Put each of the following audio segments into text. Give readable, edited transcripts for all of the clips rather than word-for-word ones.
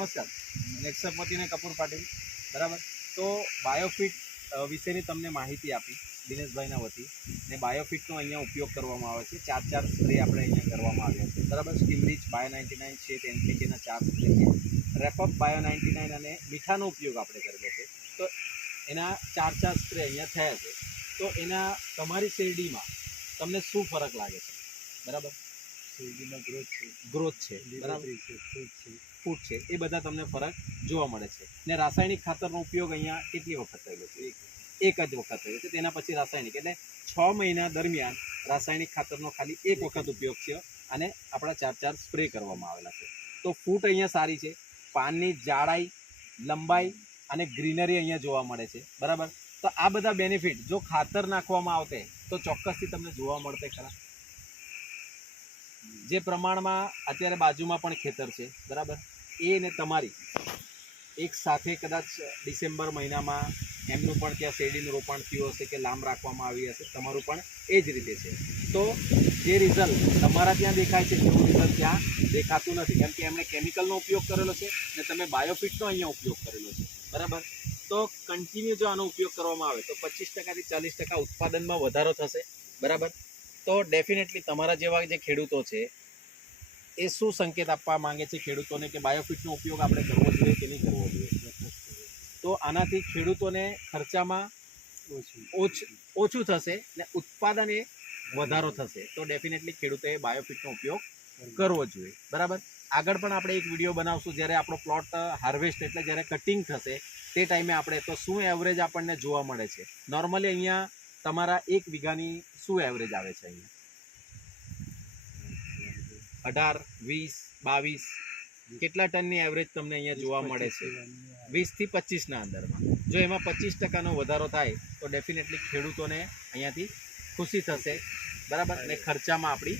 નમસ્કાર, નેક્સર પતિને કપૂર પાટીલ. બરાબર. તો બાયોફિટ વિશેની તમને માહિતી આપી દિનેશભાઈના વતી. ને બાયોફિટનો અહીંયા ઉપયોગ કરવામાં આવે છે. 4 સ્પ્રે આપણે અહીંયા કરવામાં આવ્યા છે. બરાબર. સ્ટીમરીચ બાયો 99 છે, એનપીકેના 4 સ્પ્રે છે, રેપઅપ બાયો 99 અને મીઠાનો ઉપયોગ આપણે કરેલો છે. તો એના 4 સ્પ્રે અહીંયા થયા છે. તો એના તમારી શેરડીમાં તમને શું ફરક લાગે છે? બરાબર. શેરડીમાં ગ્રોથ છે, બરાબર, ફૂટ છે, એ બધા તમને ફરક જોવા મળે છે. ને રાસાયણિક ખાતરનો ઉપયોગ અહીંયા કેટલી વખત થયેલો છે? એક જ વખત થયો છે. તેના પછી રાસાયણિક, એટલે 6 મહિના દરમિયાન રાસાયણિક ખાતરનો ખાલી એક વખત ઉપયોગ છે અને આપણા 4 સ્પ્રે કરવામાં આવેલા છે. તો ફૂટ અહીંયા સારી છે, પાનની જાડાઈ, લંબાઈ અને ગ્રીનરી અહીંયા જોવા મળે છે. બરાબર. તો આ બધા બેનિફિટ જો ખાતર નાખવામાં આવતે તો ચોક્કસથી તમને જોવા મળતે ખરા. જે પ્રમાણમાં અત્યારે બાજુમાં પણ ખેતર છે, બરાબર, એ ને તમારી એક સાથે કદાચ ડિસેમ્બર મહિનામાં એમનું પણ ત્યાં શેરડીનું રોપાણ થયું હશે કે લાંબ રાખવામાં આવી હશે, તમારું પણ એ જ રીતે છે. તો જે રિઝલ્ટ તમારા ત્યાં દેખાય છે તેવું રિઝલ્ટ ત્યાં દેખાતું નથી, કેમ કે એમણે કેમિકલનો ઉપયોગ કરેલો છે ને તમે બાયોફિટનો અહીંયા ઉપયોગ કરેલો છે. બરાબર. તો કન્ટિન્યુ જો આનો ઉપયોગ કરવામાં આવે તો 25% થી 40% ઉત્પાદનમાં વધારો થશે. બરાબર. તો ડેફિનેટલી તમારા જેવા જે ખેડૂતો છે એ શું સંકેત આપવા માંગે છે ખેડૂતોને કે બાયોફિટનો ઉપયોગ આપણે કરવો જોઈએ કે નહીં કરવો જોઈએ? તો આનાથી ખેડૂતોને ખર્ચામાં ઓછું થશે ને ઉત્પાદન એ વધારો થશે. તો ડેફિનેટલી ખેડૂતોએ બાયોફિટનો ઉપયોગ કરવો જોઈએ. બરાબર. આગળ પણ આપણે એક વિડીયો બનાવશું જ્યારે આપણો પ્લોટ હાર્વેસ્ટ એટલે જ્યારે કટિંગ થશે તે ટાઈમે આપણે તો શું એવરેજ આપણને જોવા મળે છે. નોર્મલી અહીંયા તમારા 1 વીઘાની શું એવરેજ આવે છે? અહીંયા 18, 20, 22 કેટલા ટનની એવરેજ તમને અહીંયા જોવા મળે છે? 20 થી 25ના અંદરમાં. જો એમાં 25%નો વધારો થાય તો ડેફિનેટલી ખેડૂતોને અહીંયાથી ખુશી થશે. બરાબર. અને ખર્ચામાં આપણી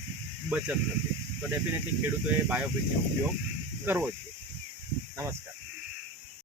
બચત થશે. તો ડેફિનેટલી ખેડૂતોએ બાયોફિટનો ઉપયોગ કરવો જોઈએ. નમસ્કાર.